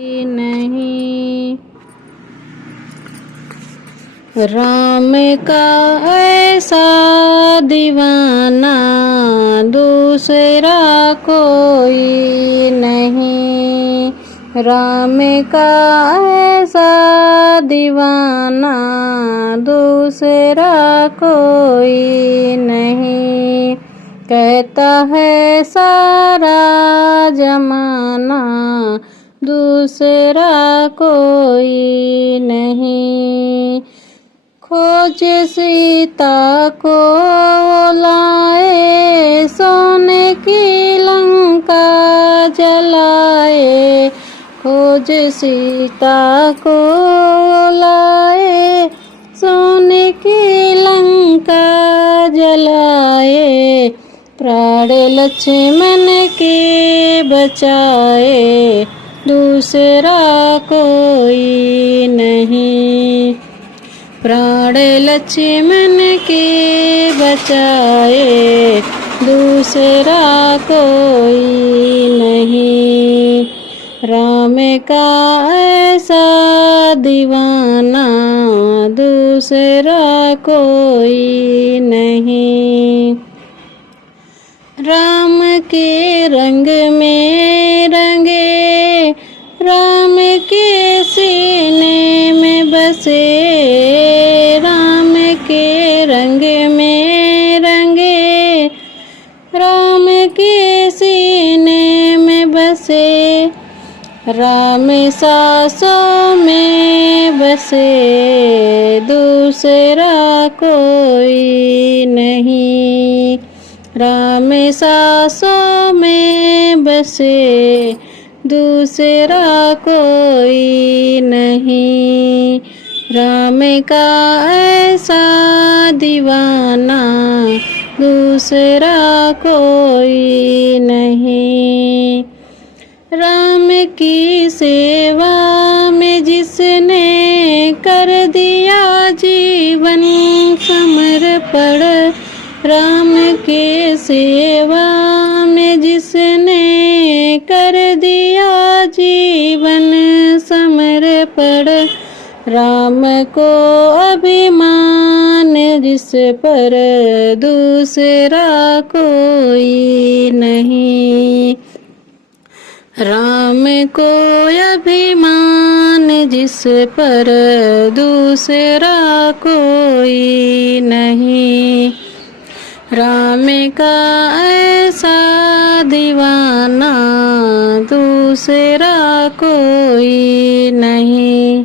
नहीं। राम का ऐसा दीवाना दूसरा कोई नहीं। राम का ऐसा दीवाना दूसरा कोई नहीं। कहता है सारा जमाना दूसरा कोई नहीं। खोज सीता को लाए, सोने की लंका जलाए। खोज सीता को लाए, सोने की लंका जलाए। प्राण लक्ष्मण के बचाए दूसरा कोई नहीं। प्राण लक्ष्मण के बचाए दूसरा कोई नहीं। राम का ऐसा दीवाना दूसरा कोई नहीं। राम के रंग में रंगे, राम के सीने में बसे। राम के रंग में रंगे, राम के सीने में बसे। राम सांसों में बसे दूसरा कोई नहीं। राम सांसों में बसे दूसरा कोई नहीं। राम का ऐसा दीवाना दूसरा कोई नहीं। राम की सेवा में जिसने कर दिया जीवन समर्पण। राम के सेवा में जिसने कर दिया जीवन समर्पण। राम को अभिमान जिस पर दूसरा कोई नहीं। राम को अभिमान जिस पर दूसरा कोई नहीं। राम का ऐसा दीवाना दूसरा कोई नहीं।